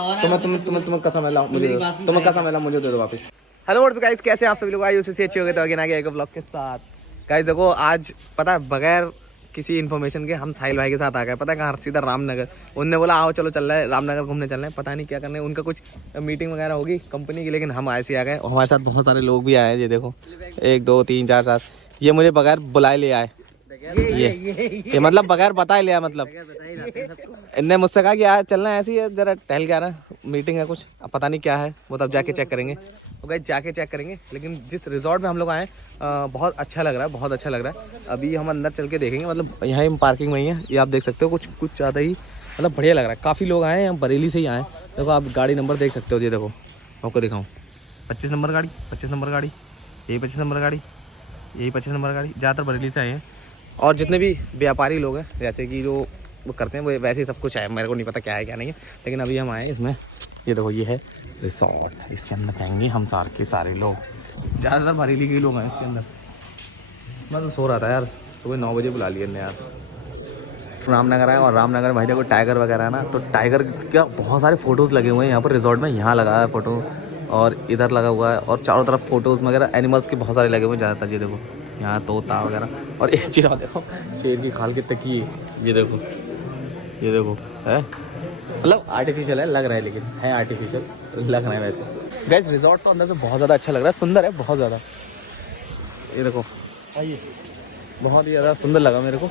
तुम्हें कसम है, मुझे तुम्हें कसम है, मुझे दे दो वापस। हेलो गाइस, कैसे आप सभी लोग? आए उसी से अच्छे हो गए तो आगे आगे एक ब्लॉग के साथ। गाइस देखो, आज पता है बगैर किसी इन्फॉर्मेशन के हम साहिल भाई के साथ आ गए। पता है कहाँ? सीधा रामनगर। उनने बोला आओ चलो चल रहा है रामनगर घूमने चल रहे हैं। पता नहीं क्या करने, उनका कुछ मीटिंग वगैरह होगी कंपनी की, लेकिन हम ऐसे आ गए और हमारे साथ बहुत सारे लोग भी आए हैं। ये देखो 1 2 3 4 7, ये मुझे बगैर बुलाए ले आए। ये मतलब बगैर बताए लिया। मतलब इनने मुझसे कहा कि यार चलना ऐसे ही है, जरा टहल के आना, मीटिंग है कुछ। अब पता नहीं क्या है वो, तब जाके चेक करेंगे। तो गाइस जाके चेक करेंगे। लेकिन जिस रिजॉर्ट में हम लोग आए बहुत अच्छा लग रहा है, बहुत अच्छा लग रहा है। अभी हम अंदर चल के देखेंगे। मतलब यहाँ ही पार्किंग वही है, ये आप देख सकते हो। कुछ ज़्यादा ही मतलब बढ़िया लग रहा है। काफ़ी लोग आए हैं, हम बरेली से ही आए। देखो आप गाड़ी नंबर देख सकते हो। ये देखो आपको दिखाऊँ, 25 नंबर गाड़ी, 25 नंबर गाड़ी, यही 25 नंबर गाड़ी, यही 25 नंबर गाड़ी। ज़्यादातर बरेली से आए हैं। और जितने भी व्यापारी लोग हैं, जैसे कि जो वो करते हैं, वो वैसे ही सब कुछ है। मेरे को नहीं पता क्या है क्या नहीं है, लेकिन अभी हम आए इसमें। ये देखो ये है रिसोर्ट, इसके अंदर रहेंगे हम सारे लोग। ज़्यादातर बरेली के लोग हैं इसके अंदर। मैं तो सो रहा था यार, सुबह 9 बजे बुला लिया यार। रामनगर आए और रामनगर भाई देखो टाइगर वगैरह है ना, तो टाइगर क्या बहुत सारे फोटोज़ लगे हुए हैं यहाँ पर रिजॉर्ट में। यहाँ लगा है फ़ोटो और इधर लगा हुआ है, और चारों तरफ फोटोज़ वगैरह एनिमल्स के बहुत सारे लगे हुए हैं ज़्यादातर। ये देखो यहाँ तोता वगैरह, और एक चीज़ देखो शेर की खाल की तकिए। ये देखो है, मतलब आर्टिफिशियल है लग रहा है, लेकिन है आर्टिफिशियल लग रहा है वैसे। गाइस रिजॉर्ट तो अंदर से बहुत ज़्यादा अच्छा लग रहा है, सुंदर है बहुत ज़्यादा। ये देखो आइए, बहुत ही ज़्यादा सुंदर लगा मेरे को,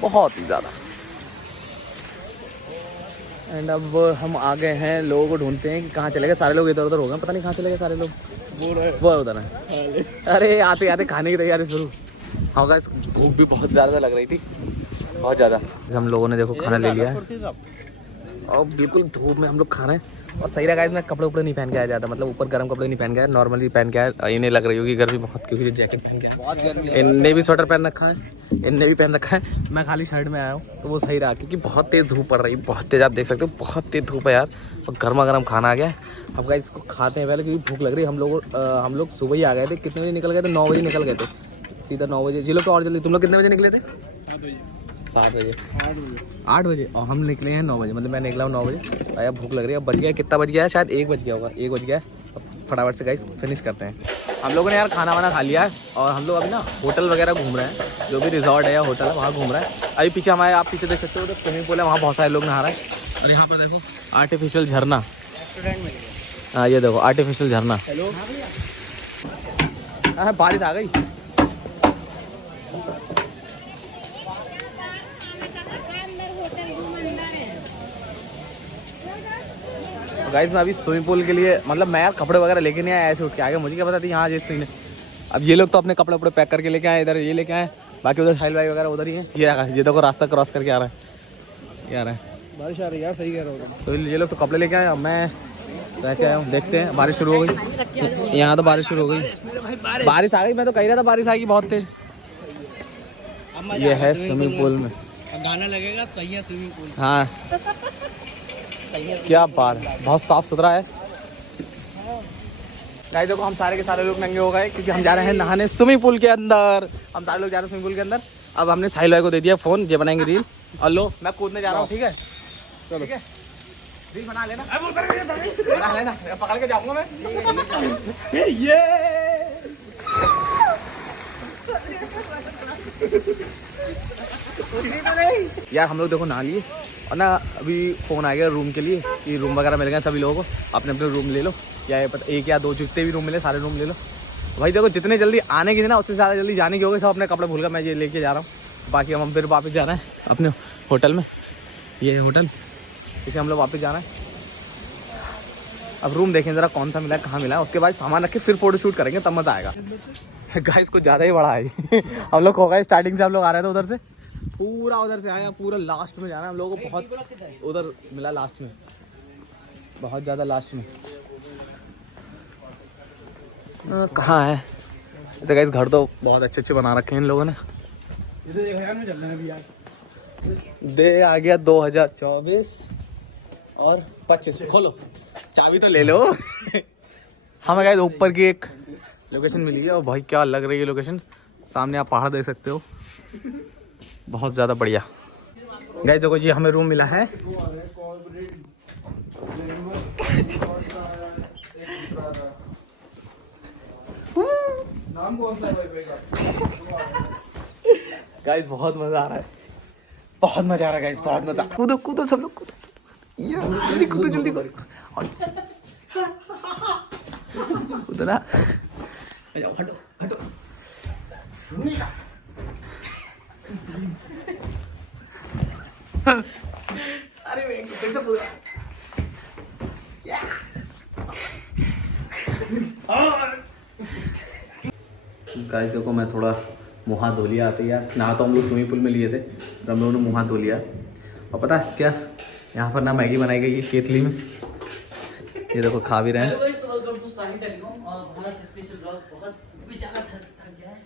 बहुत ही ज़्यादा। एंड अब हम आ गए हैं, लोगों को ढूंढते हैं कि कहाँ चले गए। सारे लोग इधर उधर हो गए, पता नहीं कहाँ चले गए सारे लोग। वो उधर है। अरे आते आते खाने की तैयारी शुरू। हाँ गाइस भूख भी बहुत ज़्यादा लग रही थी, बहुत ज़्यादा। हम लोगों ने देखो खाना ले लिया है और बिल्कुल धूप में हम लोग खा रहे हैं। और सही रहा गाइस, मैं कपड़े उपड़े नहीं पहन के आया ज़्यादा, मतलब ऊपर गर्म कपड़े नहीं पहन के आया, नॉर्मली पहन के आया। इन्हें लग रही होगी गर्मी बहुत, क्योंकि जैकेट पहन के आया। बहुत गर्मी, इनने भी स्वेटर पहन रखा है, इनने भी पहन रखा है। मैं खाली शर्ट में आया हूँ, तो वो सही रहा, क्योंकि बहुत तेज़ धूप पड़ रही है, बहुत तेज़। आप देख सकते हो बहुत तेज़ धूप है यार, और गर्मा गर्म खाना आ गया। अब गाइस इसको खाते हैं पहले, क्योंकि भूख लग रही है। हम लोग सुबह ही आ गए थे। कितने बजे निकल गए थे? 9 बजे निकल गए थे, सीधा 9 बजे। जी लोग तो और जल्दी। तुम लोग कितने बजे निकले थे? 7 बजे 8 बजे, और हम निकले हैं 9 बजे। मतलब मैं निकला हूँ 9 बजे। भाई अब भूख लग रही है। अब बज गया, कितना बज गया है? शायद 1 बज गया होगा, 1 बज गया है। अब फटाफट से गाइस फिनिश करते हैं। हम लोगों ने यार खाना वाना खा लिया है, और हम लोग अभी ना होटल वगैरह घूम रहे हैं। जो भी रिजॉर्ट है या होटल है वहाँ घूम रहे हैं। अभी पीछे हमारे, आप पीछे देख सकते हो, तो स्विमिंग पूल है, वहाँ बहुत सारे लोग नहा रहे हैं। और यहाँ पर देखो आर्टिफिशियल झरना। हाँ ये देखो आर्टिफिशियल झरना। हेलो हाँ बारिश आ गई। गाइस मैं अभी स्विमिंग पूल के लिए, मतलब मैं यार कपड़े वगैरह लेके नहीं आया, ऐसे उठ के आ गया। मुझे क्या पता थी यहाँ ये सीन है। अब ये लोग तो अपने कपड़े वपड़े पैक करके लेके आए, इधर ये लेके आए। बाकी उधर साहिल भाई वगैरह उधर ही है। ये देखो रास्ता क्रॉस करके आ रहा है, ये आ रहा है। बारिश आ रही है यार, सही कह रहा हूँ। तो ये लोग तो कपड़े लेके आए, मैं ऐसे आया हूँ। देखते हैं, बारिश शुरू हो गई यहाँ, तो बारिश शुरू हो गई, बारिश आ गई। मैं तो कह रहा था बारिश आएगी बहुत तेज। ये है स्विमिंग पूल में गाना लगेगा, सही है स्विमिंग पूल। हाँ क्या बात है, बहुत साफ सुथरा है। गाइस देखो हम सारे के सारे लोग नंगे हो गए, क्योंकि हम जा रहे हैं नहाने स्विमिंग पूल के अंदर। हम सारे लोग जा रहे हैं स्विमिंग पूल के अंदर। अब हमने साहिल भाई को दे दिया फोन, ये बनाएंगे रील। और लो मैं कूदने जा रहा हूँ, ठीक है? चलो ठीक है, रील बना लेना, बना लेना, पकड़ के जाऊंगा मैं। ये यार हम लोग देखो नहा लिए, और ना अभी फ़ोन आ गया रूम के लिए कि रूम वगैरह मिल गए सभी लोगों को। अपने अपने रूम ले लो, या एक या दो जितने भी रूम मिले सारे रूम ले लो। भाई देखो जितने जल्दी आने की थी ना, उससे ज़्यादा जल्दी जाने की हो गई। सब अपने कपड़े भूल कर मैं ये लेके जा रहा हूँ। बाकी हम फिर वापस जाना है अपने होटल में। ये होटल, इसे हम लोग वापस जाना है। अब रूम देखें ज़रा कौन सा मिला है, कहाँ मिला है। उसके बाद सामान रख के फिर फोटो शूट करेंगे, तब मज़ा आएगा। गाइस कुछ ज़्यादा ही बड़ा है। हम लोग हो गए, स्टार्टिंग से हम लोग आ रहे थे उधर से, पूरा उधर से आया, पूरा लास्ट में जाना है हम लोगों को। बहुत उधर मिला लास्ट में, बहुत ज़्यादा लास्ट में। कहाँ है? तो गाइस घर तो बहुत अच्छे अच्छे बना रखे हैं इन लोगों ने। दे आ गया 2024 और 25। खोलो चाबी तो ले लो। हमें गाइस ऊपर की एक लोकेशन मिली है, और भाई क्या लग रही है लोकेशन। सामने आप पहाड़ देख सकते हो, बहुत ज़्यादा बढ़िया। गाइस देखो ये हमें रूम मिला है, गाइस बहुत मजा आ रहा है, बहुत मजा आ रहा है गाइस, बहुत मजा। कूदो कूदो सब लोग, कूदो जल्दी कूदो, जल्दी करो, कूदो ना, हटो हटो। अरे फिर से पूरा गाइस देखो मैं थोड़ा मुँह हाथ धो लिया आते यार, नहा तो हम लोग स्विमिंग पूल में लिए थे, तो हम लोगों ने मुँह हाथ धो लिया। और पता है क्या, यहाँ पर ना मैगी बनाई गई है केतली में, ये देखो खा भी रहे हैं।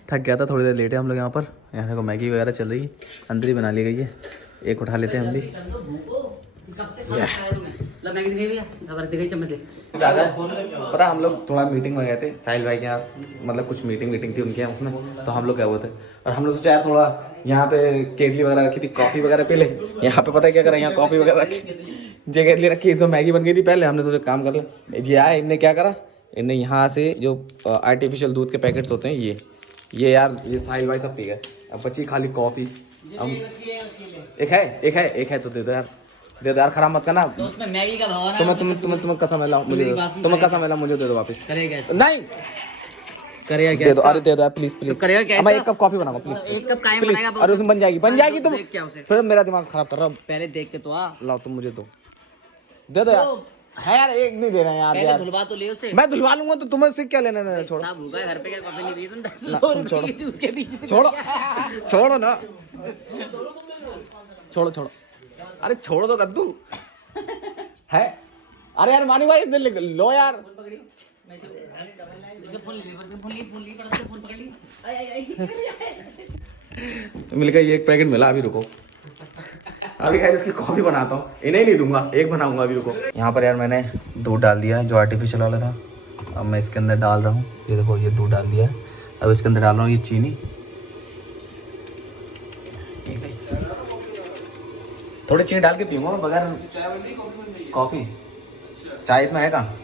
थक गया था, थोड़ी देर लेटे हम लोग यहाँ पर। यहाँ देखो मैगी वगैरह चल रही है, अंदर ही बना ली गई है, एक उठा लेते हैं हम भी। पता हम लोग थोड़ा मीटिंग में गए थे साहिल भाई के यहाँ, मतलब कुछ मीटिंग थी उनके यहाँ, उसमें तो हम लोग गए हुए थे। और हम लोग सोचा यार थोड़ा यहाँ पे केतली वगैरह रखी थी, कॉफी वगैरह पी ले। यहाँ पे पता है क्या करा, यहाँ कॉफी वगैरह रखी, जो केतली रखी, इसमें मैगी बन गई थी पहले। हमने सोचा काम कर ले, जी आए, इनने क्या करा, इनने यहाँ से जो आर्टिफिशियल दूध के पैकेट्स होते हैं ये यार ये साहिल भाई सब पी गए। अब बची खाली कॉफी। हम एक है तो दे दो यार, दे दो यार, खराब मत करना। तो उसमें मैगी का भाव ना, तुम्हें कसम है, लाओ मुझे, तुम्हें कसम है, लाओ मुझे दे दो वापस। करेगा नहीं करेगा क्या, दे दो, अरे दे दो प्लीज प्लीज। करेगा क्या, मैं एक कप कॉफी बनाऊंगा प्लीज, एक कप काहे प्लीज। बनाएगा, अरे उसमें बन जाएगी तुम देख क्या उसे, फिर मेरा दिमाग खराब कर रहा हो। पहले देख के तो आ, लाओ तुम मुझे दे दो यार। है यार, एक नहीं दे रहे हैं पहले यार, धुलवा तो ले उसे। मैं धुलवा लूंगा तो तुम्हें से क्या लेना है, छोड़ो था भूखा है, घर पे क्या कॉफी नहीं पी तुम, तुम छोड़ो। दूध के पीछे छोड़ो ना, छोड़ो अरे छोड़ो तो कद्दू है। अरे यार मानी भाई लो यार, मिल गया ये, एक पैकेट मिला। अभी रुको, अभी गाइस इसकी कॉफी बनाता हूँ, इन्हें नहीं दूंगा, एक बनाऊंगा अभी, रुको। यहाँ पर यार मैंने दूध डाल दिया है जो आर्टिफिशियल वाला था, अब मैं इसके अंदर डाल रहा हूँ। ये देखो ये दूध डाल दिया है, अब इसके अंदर डाल रहा हूँ ये चीनी, थोड़ी चीनी डाल के पीऊंगा बगैर कॉफी। चाय इसमें है कहाँ?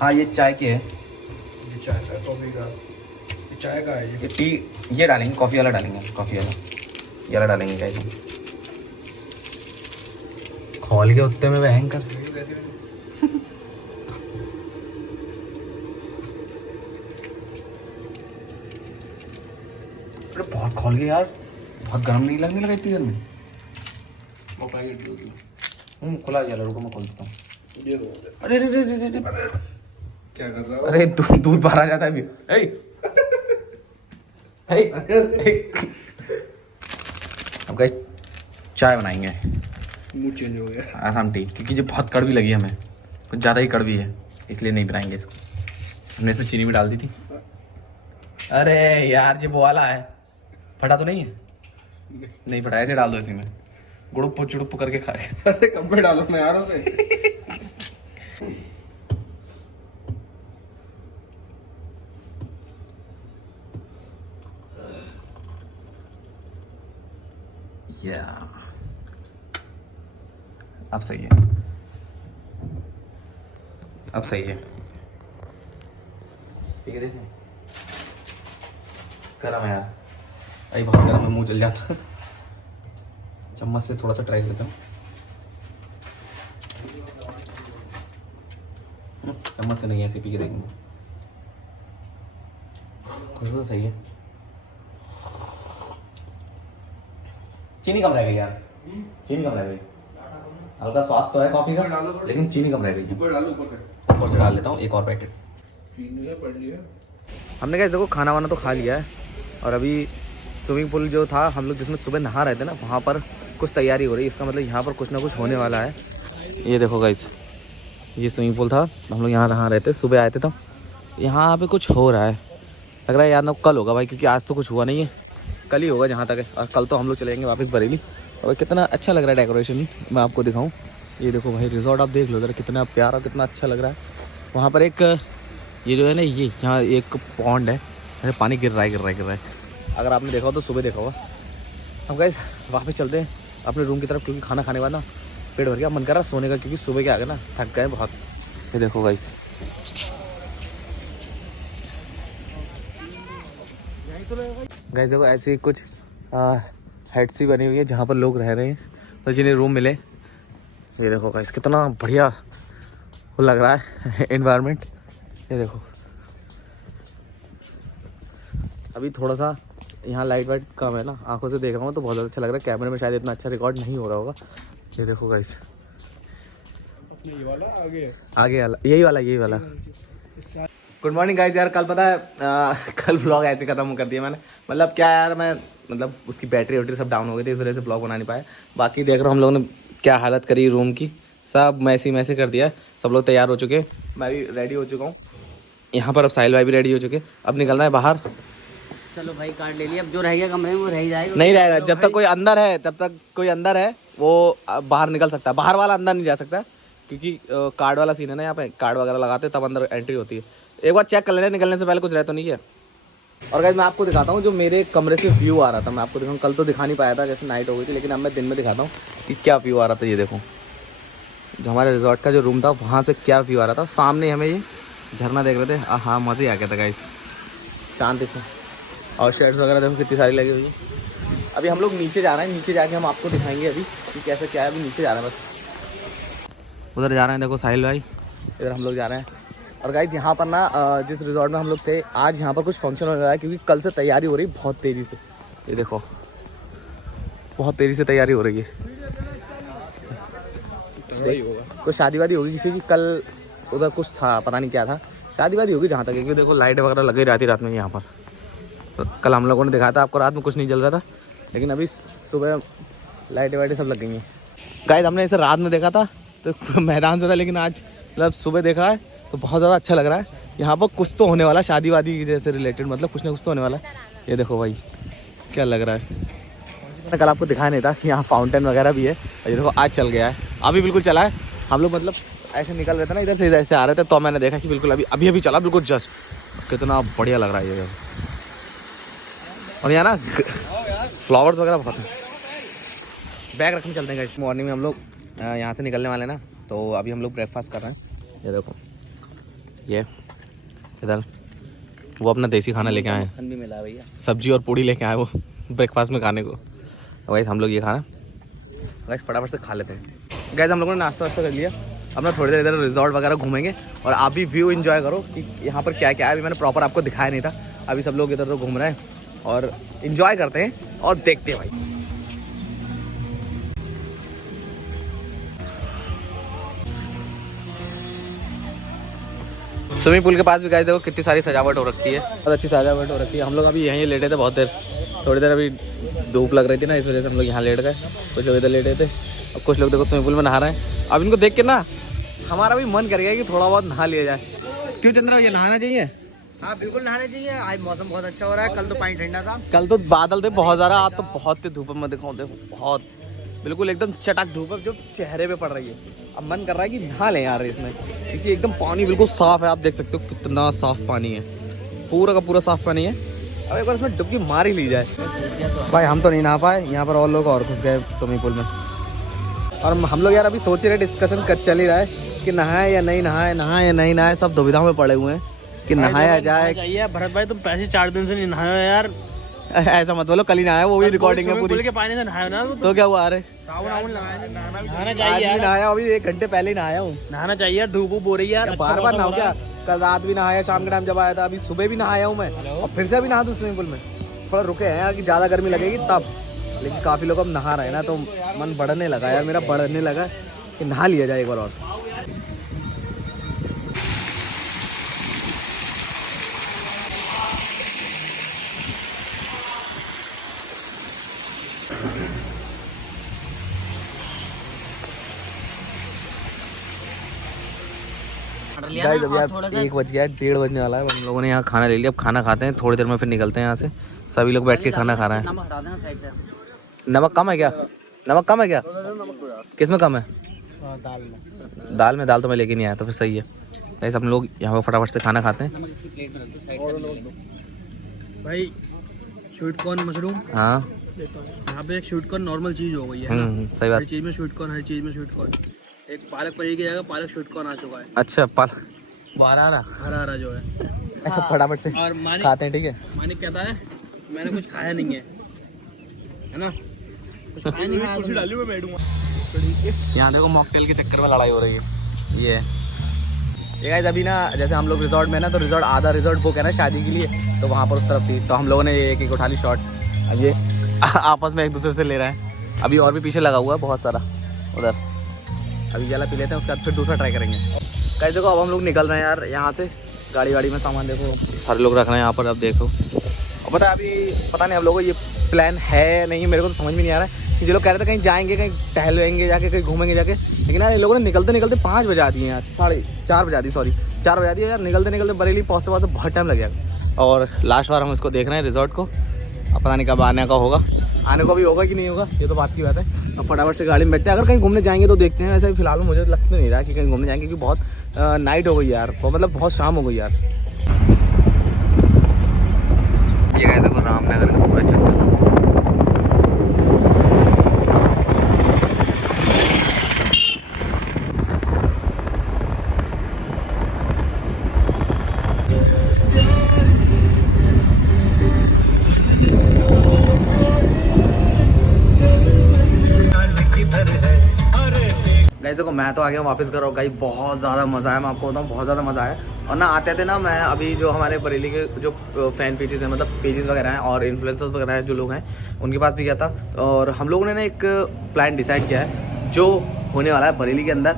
हाँ ये चाय की है, चाय का कॉफी का, चाय का है ये टी, ये डालेंगे कॉफी वाला, डालेंगे कॉफी वाला, ये वाला डालेंगे गाइस। खोल के उत्ते में भयंकर। अरे बहुत खोल गए यार, बहुत गर्म नहीं लगने लगा इतनी देर में। वो पैकेट दूध खुला जा रहा, रुको मैं खोल देता हूँ। ये दो। अरे अरे अरे अरे क्या कर रहा हो? अरे दूध बाहर आ जाता है अभी। अब गाइस चाय बनाएंगे, मूड चेंज हो गया। आसाम टी, क्योंकि ये बहुत कड़वी लगी हमें, कुछ ज़्यादा ही कड़वी है, इसलिए नहीं बनाएंगे इसको। हमने इसमें चीनी भी डाल दी थी। अरे यार ये वो वाला है, फटा तो नहीं है? नहीं फटा, ऐसे डाल दो इसी में, गुड़ुप चुड़ुप करके खा रहे। अरे कब पे डालो मैं यार उसे। अब सही है, अब सही है। ठीक है, देखें गरम है यार, अरे बहुत गरम है, मुंह जल जाता। चम्मच से थोड़ा सा ट्राई करता हूँ, चम्मच से नहीं, ऐसे पी के देखेंगे। खुशबू तो सही है, चीनी कम रह गई यार, चीनी कम रह गई। हल्का स्वाद तो है कॉफी का, लेकिन चीनी कम रह गई है। ऊपर डालो, ऊपर से डाल लेता हूँ एक और पैकेट। पीनी है, पढ़ लिया। हमने क्या देखो खाना वाना तो खा लिया है, और अभी स्विमिंग पूल जो था हम लोग जिसमें सुबह नहा रहे थे ना, वहाँ पर कुछ तैयारी हो रही है। इसका मतलब यहाँ पर कुछ ना कुछ होने वाला है। ये देखो गाइस, ये स्विमिंग पूल था, हम लोग यहाँ नहा रहे थे, सुबह आए थे तो यहाँ पे कुछ हो रहा है, लग रहा है यार ना कल होगा भाई, क्योंकि आज तो कुछ हुआ नहीं है, कल ही होगा जहाँ तक है। और कल तो हम लोग चले जाएंगे वापस बरेली। और कितना अच्छा लग रहा है डेकोरेशन, मैं आपको दिखाऊं। ये देखो भाई रिजॉर्ट, आप देख लो जरा कितना प्यारा, कितना अच्छा लग रहा है। वहाँ पर एक ये जो है ना, ये यहाँ एक पॉन्ड है, ऐसे पानी गिर रहा है। अगर आपने देखा हो तो सुबह देखा होगा। हम गाइस वापस चलते हैं अपने रूम की तरफ, क्योंकि खाना खाने के बाद ना पेट भर गया, मन कर रहा सोने का, क्योंकि सुबह के आ गए ना, थक गए बहुत। ये देखो गाइस, गाइस देखो ऐसी ही कुछ हेड सी बनी हुई है जहाँ पर लोग रह रहे हैं, तो जिन्हें रूम मिले। ये देखो गाइस कितना बढ़िया वो लग रहा है एनवायरनमेंट। ये देखो अभी थोड़ा सा यहाँ लाइट वाइट कम है ना, आंखों से देख रहा हूँ तो बहुत अच्छा लग रहा है। कैमरे में शायद इतना अच्छा रिकॉर्ड नहीं हो रहा होगा। ये देखो गाइस ये वाला आगे आगे वाला यही वाला। Good morning guys. यार कल पता है कल व्लॉग ऐसे खत्म कर दिया मैंने। मतलब क्या यार, मैं मतलब उसकी बैटरी वैटरी सब डाउन हो गई थी, इस वजह से व्लॉग बना नहीं पाया। बाकी देख रहा हूँ हम लोगों ने क्या हालत करी रूम की, सब मैसी कर दिया। सब लोग तैयार हो चुके, मैं भी रेडी हो चुका हूँ यहाँ पर। अब साहिल भाई भी रेडी हो चुके, अब निकलना है बाहर। चलो भाई कार्ड ले लिया, अब जो रह गया कमरे में वो रह ही जाएगा। नहीं रहेगा जब तक कोई अंदर है, तब तक कोई अंदर है वो बाहर निकल सकता है। बाहर वाला अंदर नहीं जा सकता क्योंकि कार्ड वाला सीन है ना, यहाँ पे कार्ड वगैरह लगाते तब अंदर एंट्री होती है। एक बार चेक कर लेना निकलने से पहले कुछ रह तो नहीं है। और गाइस मैं आपको दिखाता हूँ जो मेरे कमरे से व्यू आ रहा था, मैं आपको दिखाऊँ। कल तो दिखा नहीं पाया था जैसे नाइट हो गई थी, लेकिन अब मैं दिन में दिखाता हूँ कि क्या व्यू आ रहा था। ये देखो जो हमारे रिजॉर्ट का जो रूम था वहाँ से क्या व्यू आ रहा था। सामने हमें ये झरना देख रहे थे, हाँ मज़ा ही आ गया था गाइस शांति से। और शेड्स वगैरह देखो कितनी सारी लगी हुई है। अभी हम लोग नीचे जा रहे हैं, नीचे जाके हम आपको दिखाएंगे अभी कि कैसे क्या है। अभी नीचे जा रहे हैं, बस उधर जा रहे हैं। देखो साहिल भाई, इधर हम लोग जा रहे हैं। और गाइज यहाँ पर ना जिस रिजॉर्ट में हम लोग थे, आज यहाँ पर कुछ फंक्शन हो रहा है क्योंकि कल से तैयारी हो रही बहुत तेज़ी से। ये देखो बहुत तेज़ी से तैयारी हो रही है। कोई शादी वादी होगी किसी की, कल उधर कुछ था पता नहीं क्या था, शादी वादी होगी जहाँ तक। क्योंकि देखो लाइट वगैरह लगी रहती रात में यहाँ पर। तो कल हम लोगों ने दिखाया था आपको, रात में कुछ नहीं जल रहा था, लेकिन अभी सुबह लाइटें वाइटें सब लग गई हैं। गाइस हमने इसे रात में देखा था तो मैदान से था, लेकिन आज मतलब सुबह देखा है तो बहुत ज़्यादा अच्छा लग रहा है। यहाँ पर कुछ तो होने वाला, शादी वादी जैसे रिलेटेड, मतलब कुछ ना कुछ तो होने वाला है। ये देखो भाई क्या लग रहा है। मैंने कल आपको दिखाया नहीं था कि यहाँ फाउंटेन वगैरह भी है। और ये देखो आज चल गया है, अभी बिल्कुल चला है। हम लोग मतलब ऐसे निकल रहे थे ना, इधर से ऐसे आ रहे थे, तो मैंने देखा कि बिल्कुल अभी चला बिल्कुल जस्ट। कितना बढ़िया लग रहा है ये। और यहाँ ना फ्लावर्स वगैरह बहुत हैं। बैग रखने चलते हैं गाइस। मॉर्निंग में हम लोग यहाँ से निकलने वाले ना, तो अभी हम लोग ब्रेकफास्ट कर रहे हैं। ये देखो ये इधर वो अपना देसी खाना लेके आए हैं, भी मिला भैया, सब्जी और पूड़ी लेके आए वो ब्रेकफास्ट में खाने को। गाइस हम लोग ये खाना गाइस फटाफट से खा लेते हैं। गाइस हम लोगों ने नाश्ता वाश्ता कर लिया, अब ना थोड़ी देर इधर रिजॉर्ट वगैरह घूमेंगे और आप भी व्यू एंजॉय करो कि यहाँ पर क्या क्या है। अभी मैंने प्रॉपर आपको दिखाया नहीं था, अभी सब लोग इधर तो घूम रहे हैं और एंजॉय करते हैं और देखते हैं भाई। स्विमिंग पूल के पास भी गाइस देखो कितनी सारी सजावट हो रखी है, बहुत अच्छी सजावट हो रखी है। हम लोग अभी यहीं लेटे थे बहुत देर, थोड़ी देर अभी धूप लग रही थी ना, इस वजह से हम लोग यहाँ लेट गए। कुछ लोग इधर लेटे थे, अब कुछ लोग देखो स्विमिंग पूल में नहा रहे हैं। अब इनको देख के ना हमारा भी मन कर गया कि थोड़ा बहुत नहा लिया जाए। क्यों चंद्रा, ये नहाना चाहिए? हाँ बिल्कुल नहाने चाहिए। आज मौसम बहुत अच्छा हो रहा है, कल तो पानी ठंडा था। कल तो बादल थे बहुत ज़्यादा, आज तो बहुत तेज धूप में देखो बहुत बिल्कुल एकदम चटक धूप है जो चेहरे पे पड़ रही है। अब मन कर रहा है कि नहा लें यार इसमें, क्योंकि एकदम पानी बिल्कुल साफ है। आप देख सकते हो कितना साफ पानी है, पूरा का पूरा साफ पानी है। अब एक बार इसमें डुबकी मार ही ली जाए। भाई हम तो नहीं नहा पाए, यहाँ पर और लोग और घुस गए स्विमिंग पूल में। और हम लोग यार अभी सोच रहे, डिस्कशन चल ही रहा है कि नहाए या नहीं नहाए, नहाए या नहीं नहाए। सब दुविधा में पड़े हुए हैं कि नहाया जाए। भरत भाई तुम पैसे 4 दिन से नहीं नहाए यार। ऐसा मत बोलो, कल ही नहाया, वो भी रिकॉर्डिंग है पूरी। के पानी से नहाया ना तो क्या हुआ? अरे नहाना चाहिए यार। नहाया अभी 1 घंटे पहले ही नहाया हूँ। नहाना चाहिए यार, धूप हो रही है यार। बार बार नहाऊं क्या? कल रात भी नहाया, शाम के टाइम जब आया था, अभी सुबह भी नहाया हूँ मैं, और फिर से अभी नहा दूँ स्विमिंग पूल में। थोड़ा रुके हैं कि ज़्यादा गर्मी लगेगी तब, लेकिन काफ़ी लोग अब नहा रहे हैं ना, तो मन बढ़ने लगा यार, मेरा बढ़ने लगा कि नहा लिया जाए एक बार और। गाइस अब यार 1 बज गया है, 1:30 बजने वाला है। हम लोगों ने यहाँ खाना ले लिया, अब खाना खाते हैं, थोड़ी देर में फिर निकलते हैं यहाँ से। सभी लोग बैठ के खाना खा रहे हैं। नमक हटा देना साइड से। नमक कम है क्या? नमक कम है क्या? किस में कम है? दाल में। दाल तो मैं लेके नहीं आया, तो फिर सही है। गाइस हम लोग यहाँ पर फटाफट से खाना खाते हैं। नमक इसकी प्लेट में रख दो, साइड से ले लो भाई स्वीट कॉर्न मशरूम हाँ, यहाँ पे एक स्वीट कॉर्न नॉर्मल चीज हो गई है ना। सही बात। हर चीज में स्वीट कॉर्न, हर चीज में स्वीट कॉर्न। एक पालक पनीर की जगह पालक स्वीट कॉर्न आ चुका है। अच्छा बाहर आ रहा हरा हरा जो है। फटाफट से और खाते हैं, ठीक है? मानिक कहता है मैंने कुछ खाया नहीं है ना, कुछ खाया नहीं, कुर्सी डाली मैं बैठूंगा। यहाँ देखो मॉकटेल के चक्कर में लड़ाई हो रही है। ये गाइस अभी ना जैसे हम लोग रिजॉर्ट में ना, तो रिजॉर्ट आधा रिजॉर्ट बुक है ना शादी के लिए, तो वहाँ पर उस तरफ थी, तो हम लोगों ने एक एक उठा ली शॉट। अब ये आपस में एक दूसरे से ले रहा है। अभी और भी पीछे लगा हुआ है बहुत सारा उधर। अभी जला पी लेते हैं, उसके बाद फिर दूसरा ट्राई करेंगे। गाइस देखो अब हम लोग निकल रहे हैं यार यहाँ से। गाड़ी में सामान देखो सारे लोग रख रहे हैं यहाँ पर। अब देखो और पता है अभी पता नहीं हम लोगों को ये प्लान है नहीं, मेरे को तो समझ में नहीं आ रहा है कि जो लोग कह रहे थे कहीं जाएंगे, कहीं टहलेंगे जाके, कहीं घूमेंगे जाके, लेकिन यार इन लोगों ने निकलते 5 बजा दिए यार, 4:30 बजा दी, सॉरी 4 बजा दिए यार। निकलते बरेली पहुँचते बहुत टाइम लग जाएगा। और लास्ट बार हम इसको देख रहे हैं रिजॉर्ट को। अब पता नहीं कब आने का होगा, आने को भी होगा कि नहीं होगा, ये तो बात की बात है। अब फटाफट से गाड़ी में बैठते हैं, अगर कहीं घूमने जाएंगे तो देखते हैं। वैसे फिलहाल मुझे लगता नहीं रहा कि कहीं घूमने जाएंगे, क्योंकि बहुत नाइट हो गई यार, मतलब बहुत शाम हो गई यार। ये गए देखो रामनगर का पूरा चक्कर। गाइस देखो मैं तो आ गया हूँ वापस घर। और गाइस बहुत ज़्यादा मज़ा आया, मैं आपको बताऊँ बहुत ज़्यादा मज़ा आया। और ना आते ना मैं अभी जो हमारे बरेली के जो फ़ैन पेजेस हैं, मतलब पेजेस वगैरह हैं और इन्फ्लुएंसर्स वगैरह हैं जो लोग हैं, उनके पास भी गया था। और हम लोगों ने ना एक प्लान डिसाइड किया है जो होने वाला है बरेली के अंदर।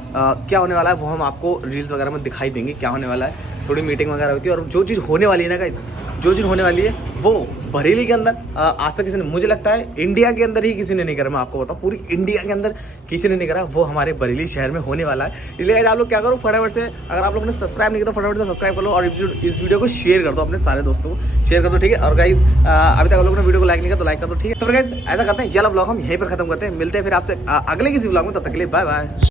क्या होने वाला है वो हम आपको रील्स वगैरह में दिखाई देंगे क्या होने वाला है। थोड़ी मीटिंग वगैरह होती है, और जो चीज़ होने वाली है ना गाइस, जो चीज़ होने वाली है वो बरेली के अंदर आज तक किसी ने, मुझे लगता है इंडिया के अंदर ही किसी ने नहीं करा। मैं आपको बताऊँ पूरी इंडिया के अंदर किसी ने नहीं करा, वो हमारे बरेली शहर में होने वाला है। इसलिए आप लोग क्या करो, फटाफट से, अगर आप लोगों ने सब्सक्राइब नहीं किया तो फटाफट से सब्सक्राइब कर लो, और इस वीडियो को शेयर कर दो अपने सारे दोस्तों को, शेयर कर दो, ठीक है। और गाइस अभी तक आप लोगों ने वीडियो को लाइक नहीं किया तो लाइक कर दो, ठीक है। तो गाइस ऐसा करते हैं, ये वाला व्लॉग हम यहीं पर खत्म करते हैं। मिलते हैं फिर आपसे अगले किसी व्लॉग में, तब तक के लिए बाय बाय।